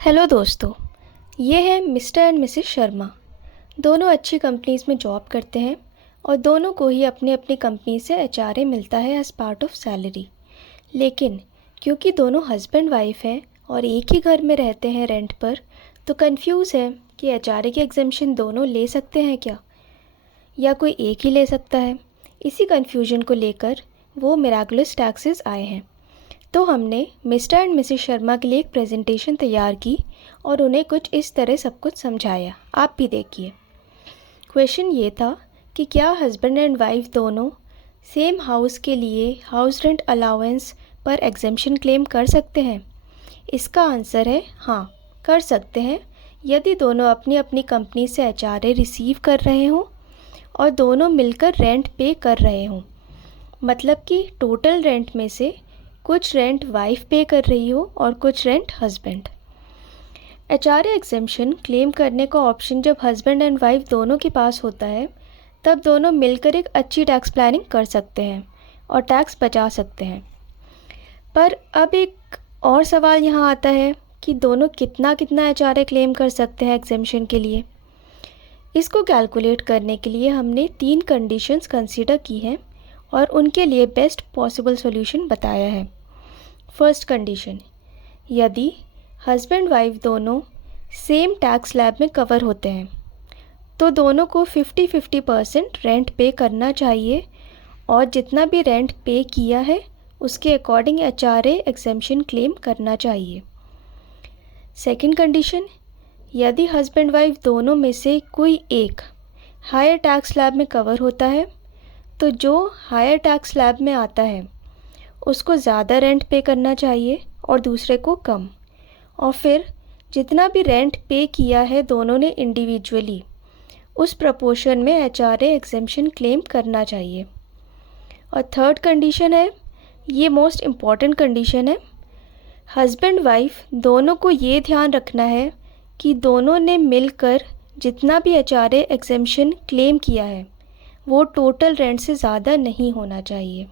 Hello दोस्तों, ये है मिस्टर एंड मिसेस शर्मा। दोनों अच्छी कंपनीज़ में जॉब करते हैं और दोनों को ही अपनी अपनी कंपनी से एचआरए मिलता है एज़ पार्ट ऑफ सैलरी। लेकिन क्योंकि दोनों हस्बैंड वाइफ हैं और एक ही घर में रहते हैं रेंट पर, तो कंफ्यूज है कि एचआरए की एग्जेम्पशन दोनों ले सकते हैं क्या, या कोई एक ही ले सकता है। इसी कन्फ्यूजन को लेकर वो मिराकुलस टैक्सेस आए हैं। तो हमने मिस्टर एंड मिसेस शर्मा के लिए एक प्रेजेंटेशन तैयार की और उन्हें कुछ इस तरह सब कुछ समझाया। आप भी देखिए। क्वेश्चन ये था कि क्या हस्बैंड एंड वाइफ दोनों सेम हाउस के लिए हाउस रेंट अलाउंस पर एग्जेम्पशन क्लेम कर सकते हैं। इसका आंसर है हाँ, कर सकते हैं, यदि दोनों अपनी अपनी कंपनी से एचआरए रिसीव कर रहे हों और दोनों मिलकर रेंट पे कर रहे हों। मतलब कि टोटल रेंट में से कुछ रेंट वाइफ पे कर रही हो और कुछ rent husband. HRA exemption claim करने का ऑप्शन जब हस्बैंड एंड वाइफ दोनों के पास होता है, तब दोनों मिलकर एक अच्छी टैक्स प्लानिंग कर सकते हैं और टैक्स बचा सकते हैं। पर अब एक और सवाल यहाँ आता है कि दोनों कितना कितना एचआरए क्लेम कर सकते हैं एग्जेम्पशन के लिए। इसको कैलकुलेट करने के लिए हमने 3 कंडीशंस कंसीडर की हैं और उनके लिए बेस्ट पॉसिबल सॉल्यूशन बताया है। फर्स्ट कंडीशन, यदि हस्बैंड वाइफ दोनों सेम टैक्स स्लैब में कवर होते हैं तो दोनों को 50-50% रेंट पे करना चाहिए और जितना भी रेंट पे किया है उसके अकॉर्डिंग एचआरए एग्जेम्पशन क्लेम करना चाहिए। सेकंड कंडीशन, यदि हस्बैंड वाइफ दोनों में से कोई एक हायर टैक्स स्लैब में कवर होता है तो जो हायर टैक्स स्लैब में आता है उसको ज़्यादा रेंट पे करना चाहिए और दूसरे को कम, और फिर जितना भी रेंट पे किया है दोनों ने इंडिविजुअली उस प्रपोर्शन में एचआरए एग्जेम्पशन क्लेम करना चाहिए। और थर्ड कंडीशन है, ये मोस्ट इम्पॉर्टेंट कंडीशन है, हस्बैंड वाइफ दोनों को ये ध्यान रखना है कि दोनों ने मिलकर जितना भी एचआरए एग्जेम्पशन क्लेम किया है वो टोटल रेंट से ज़्यादा नहीं होना चाहिए।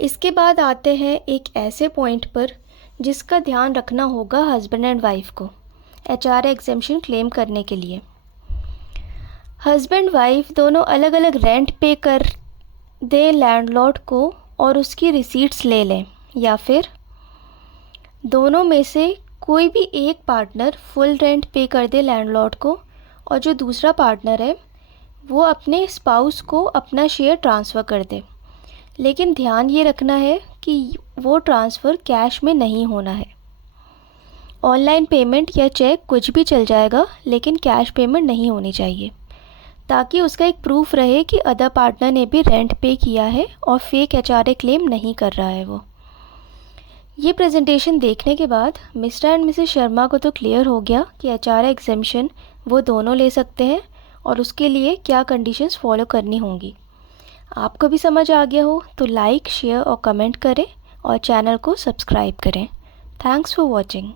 इसके बाद आते हैं एक ऐसे पॉइंट पर जिसका ध्यान रखना होगा हस्बैंड एंड वाइफ को एचआरए एग्जेम्पशन क्लेम करने के लिए। हस्बैंड वाइफ दोनों अलग अलग रेंट पे कर दे लैंडलॉर्ड को और उसकी रिसीट्स ले लें, या फिर दोनों में से कोई भी एक पार्टनर फुल रेंट पे कर दे लैंडलॉर्ड को और जो दूसरा पार्टनर है वो अपने स्पाउस को अपना शेयर ट्रांसफ़र कर दे। लेकिन ध्यान ये रखना है कि वो ट्रांसफ़र कैश में नहीं होना है। ऑनलाइन पेमेंट या चेक कुछ भी चल जाएगा, लेकिन कैश पेमेंट नहीं होनी चाहिए, ताकि उसका एक प्रूफ रहे कि अदर पार्टनर ने भी रेंट पे किया है और फेक एचआरए क्लेम नहीं कर रहा है वो। ये प्रेजेंटेशन देखने के बाद मिस्टर एंड मिसेस शर्मा को तो क्लियर हो गया कि एचआरए एग्जेम्पशन वो दोनों ले सकते हैं और उसके लिए क्या कंडीशंस फॉलो करनी होंगी। आपको भी समझ आ गया हो तो लाइक, शेयर और कमेंट करें और चैनल को सब्सक्राइब करें। Thanks for watching.